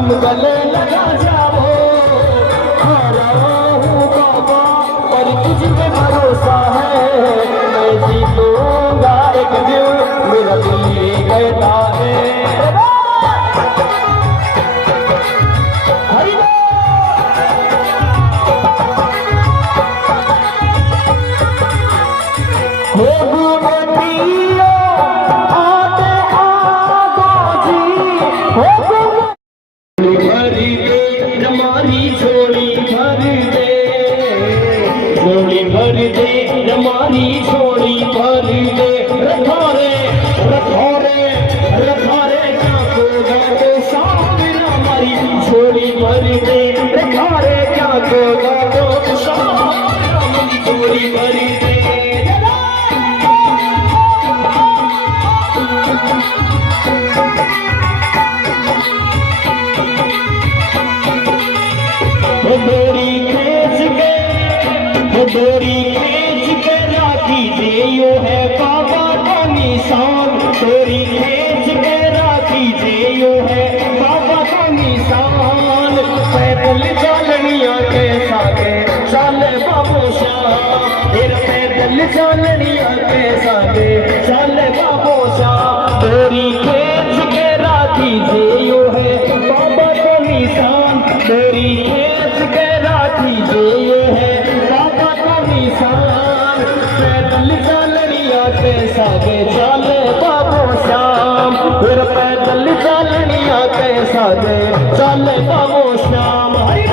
तुम गले लगा जाओ। आ रहा हूँ बाबा पर तुझ पे भरोसा है, मैं जीतूंगा एक दिन, मेरा दिल ये कहता है। हमारी झोली भर दे, रखोरे रखोरे रखोरे क्या तो सामने हमारी झोली भर दे, रखोरे क्या तो सामने हमारी झोली भर दे। डोरी खींच के डोरी यो है बाबा का निशान, डोरी खींच के राखी जे यो है बाबा का निशान। पैदल चलनिया के सागे चले बाबू शाह, फिर पैदल चलनिया के सागे चले बाबू शाह। डोरी खींच के राखी जे यो है बाबा का निशान, डोरी खींच के राखी जे यो है बाबा का निशान। पैदल चलनिया के सागे चले बाबू श्याम, फिर पैदल चलनिया के सागे चले बाबू श्याम। हरि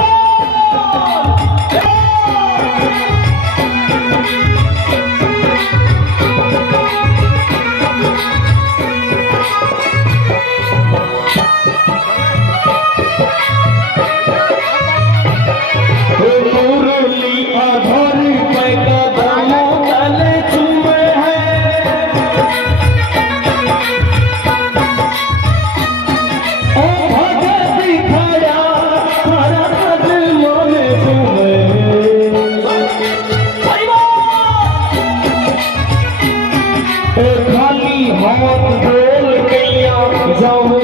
खाली हाथ बोल गैया जाऊं